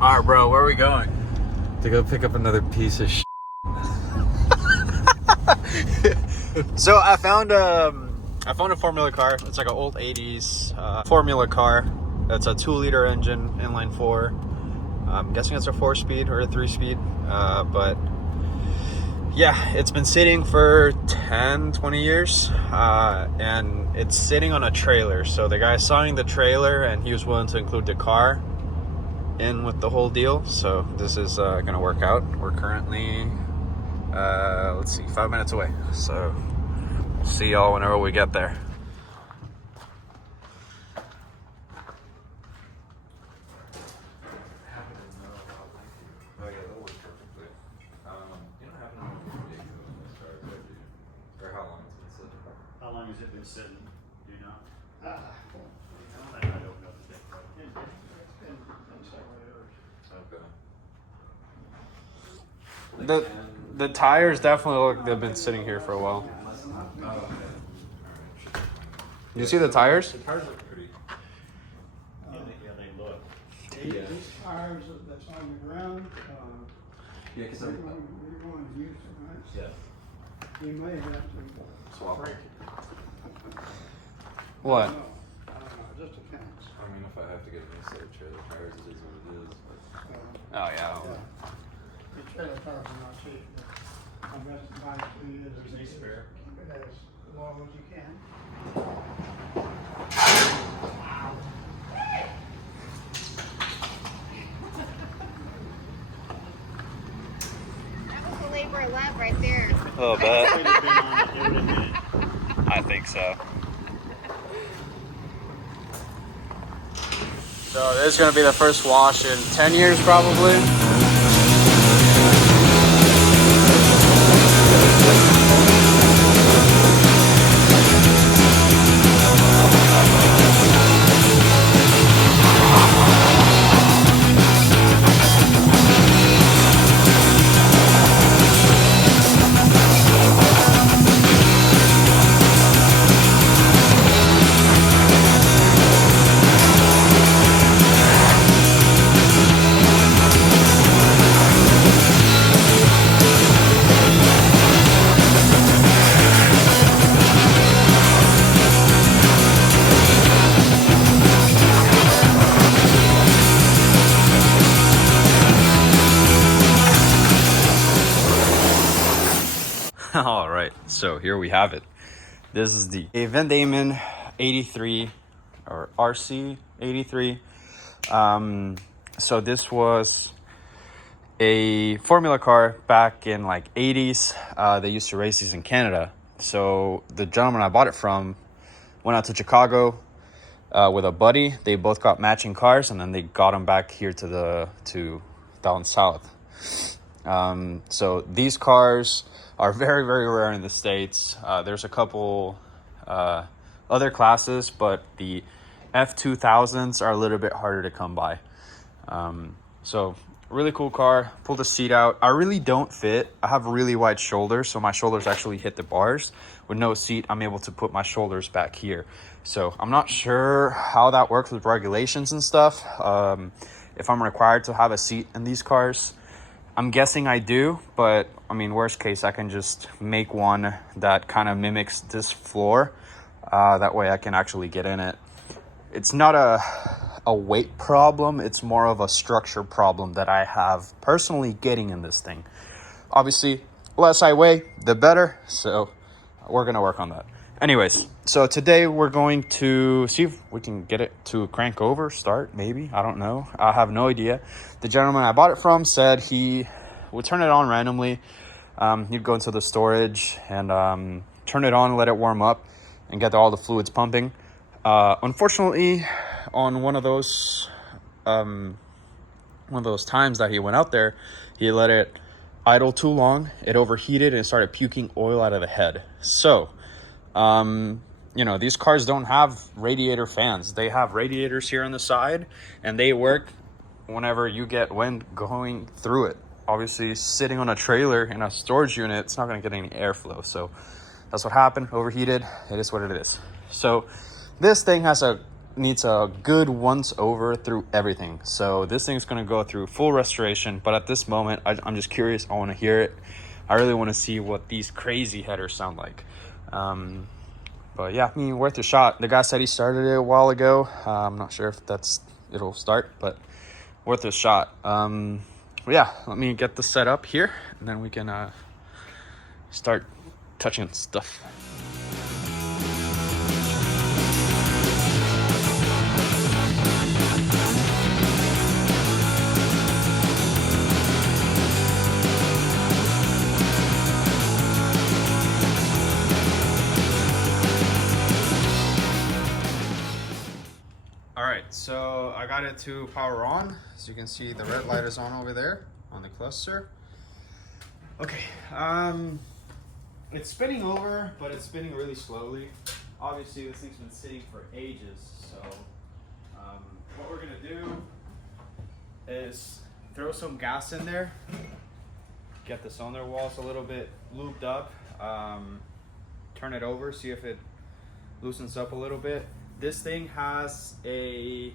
Alright, bro, where are we going? To go pick up another piece of shit. So I found a Formula car. It's like an old 80s Formula car. It's a 2-liter engine, inline 4. I'm guessing it's a 4-speed or a 3-speed. But yeah, it's been sitting for 10, 20 years. And it's sitting on a trailer. So the guy sawing the trailer and he was willing to include the car in with the whole deal. So this is gonna work out. We're currently let's see, 5 minutes away. So see y'all whenever we get there. How long has it been sitting? Do you know? I don't know the date. It's been several years. The tires definitely look, they've been sitting here for a while. You see the tires? The tires look pretty. Yeah, they look. These tires that's on the ground, Yeah, because we're going to use them, right? yeah. We may have to Swap. What? I don't know, just depends. I mean, if I have to get a new set of trailer tires, it is what it is. But Oh yeah. The trailer tires are not cheap, but I'm best to buy it 2 years. There's a spare. Keep it as low as you can. That was the labor of love right there. A little bit. Could have been on it, it would have been it. I think so. So this is gonna be the first wash in 10 years probably. All right, so here we have it. This is the deimen 83 or RC 83. So this was a Formula car back in like 80s. They used to race these in Canada. So the gentleman I bought it from went out to Chicago with a buddy. They both got matching cars, and then they got them back here to down south. So these cars are very, very rare in the States. There's a couple other classes, but the F2000s are a little bit harder to come by. So really cool car. Pull the seat out. I really don't fit. I have really wide shoulders, so my shoulders actually hit the bars. With no seat, I'm able to put my shoulders back here. So I'm not sure how that works with regulations and stuff. If I'm required to have a seat in these cars. I'm guessing I do, but I mean, worst case, I can just make one that kind of mimics this floor. That way I can actually get in it. It's not a weight problem. It's more of a structure problem that I have personally getting in this thing. Obviously, less I weigh, the better. So we're going to work on that. Anyways, so today we're going to see if we can get it to crank over, start, maybe. I don't know. I have no idea. The gentleman I bought it from said he would turn it on randomly. He'd go into the storage and turn it on, let it warm up, and get all the fluids pumping. Unfortunately, on one of those times that he went out there, he let it idle too long. It overheated and started puking oil out of the head. So you know, these cars don't have radiator fans. They have radiators here on the side, and they work whenever you get wind going through it. Obviously, sitting on a trailer in a storage unit, it's not going to get any airflow. So that's what happened. Overheated. It is what it is. So this thing has a needs a good once over through everything. So this thing's gonna go through full restoration, but at this moment, I'm just curious. I wanna hear it. I really wanna see what these crazy headers sound like. But yeah, I mean, worth a shot. The guy said he started it a while ago. I'm not sure if it'll start, but worth a shot. But yeah, let me get this set up here, and then we can start touching stuff. All right, so I got it to power on. As you can see, the red light is on over there on the cluster. Okay, it's spinning over, but it's spinning really slowly. Obviously, this thing's been sitting for ages, so what we're gonna do is throw some gas in there, get the cylinder walls a little bit lubed up, turn it over, see if it loosens up a little bit. This thing has a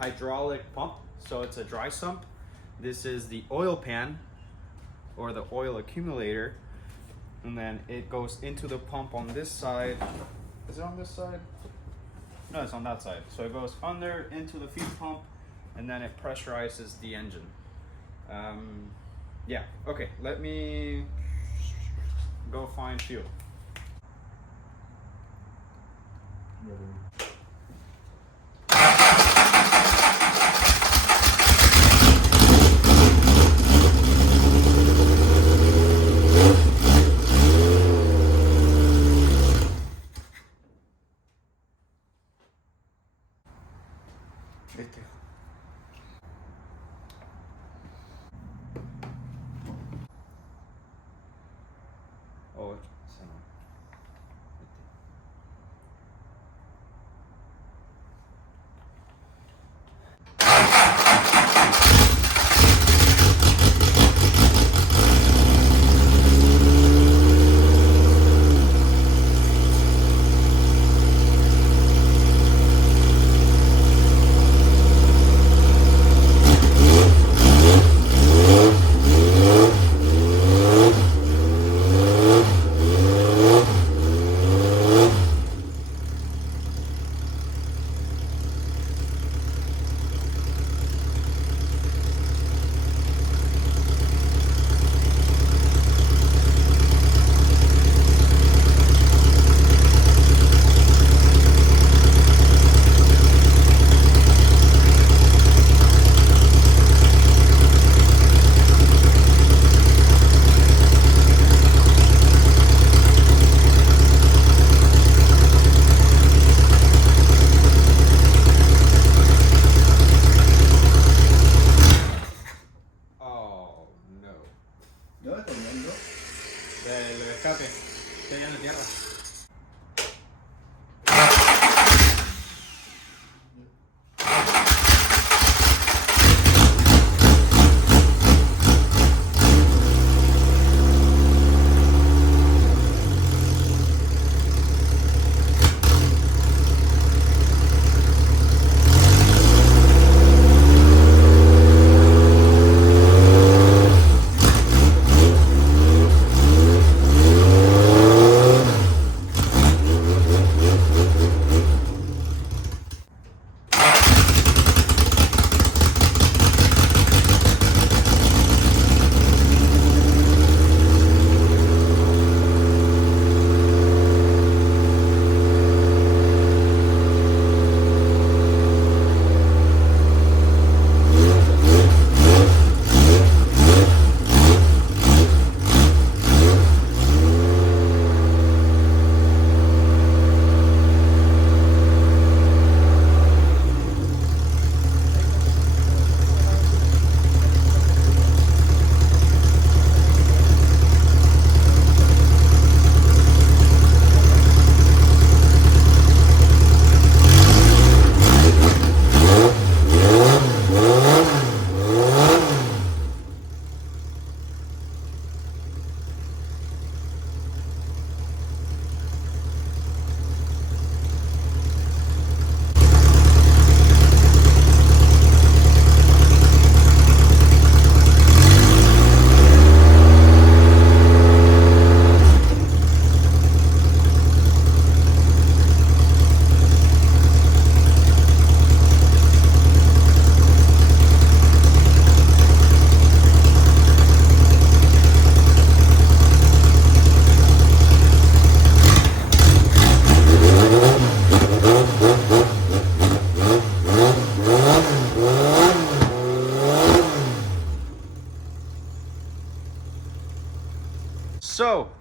hydraulic pump, so it's a dry sump. This is the oil pan or the oil accumulator, and then it goes into the pump on this side. Is it on this side? No, it's on that side. So it goes under into the fuel pump, and then it pressurizes the engine. Yeah, okay, let me go find fuel. Oh,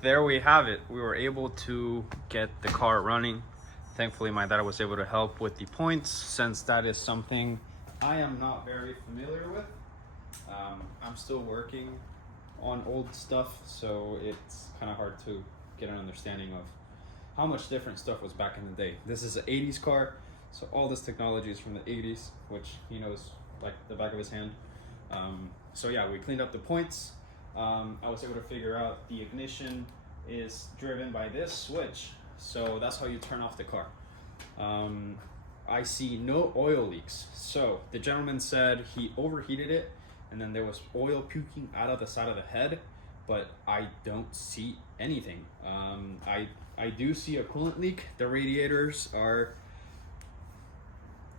there we have it. We were able to get the car running. Thankfully, my dad was able to help with the points, since that is something I am not very familiar with. I'm still working on old stuff, so it's kind of hard to get an understanding of how much different stuff was back in the day. This is an 80s car, so all this technology is from the 80s, which he knows like the back of his hand. So yeah, we cleaned up the points. I was able to figure out the ignition is driven by this switch, so that's how you turn off the car. I see no oil leaks. So the gentleman said he overheated it and then there was oil puking out of the side of the head, but I don't see anything. I do see a coolant leak. The radiators are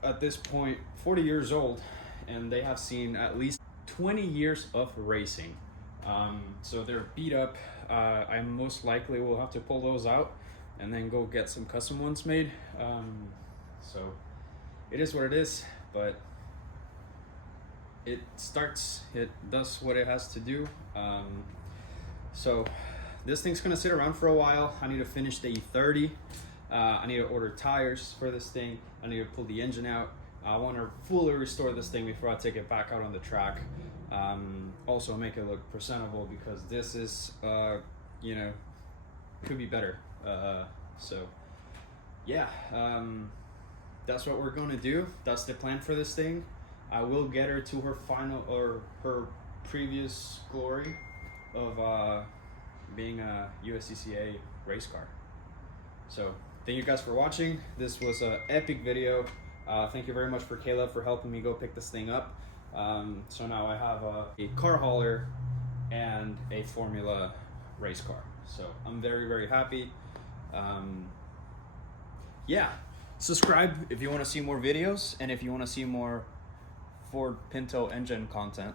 at this point 40 years old, and they have seen at least 20 years of racing. So they're beat up. I most likely will have to pull those out and then go get some custom ones made. So it is what it is, but it does what it has to do. So this thing's gonna sit around for a while. I need to finish the E30. I need to order tires for this thing. I need to pull the engine out. I want to fully restore this thing before I take it back out on the track. Also make it look presentable, because this is, you know, could be better. So yeah, that's what we're gonna do. That's the plan for this thing. I will get her to her final, or her previous glory of being a USCCA race car. So thank you guys for watching. This was an epic video. Thank you very much for Caleb for helping me go pick this thing up. So now I have a car hauler and a Formula race car. So I'm very, very happy. Yeah, subscribe if you want to see more videos, and if you want to see more Ford Pinto engine content.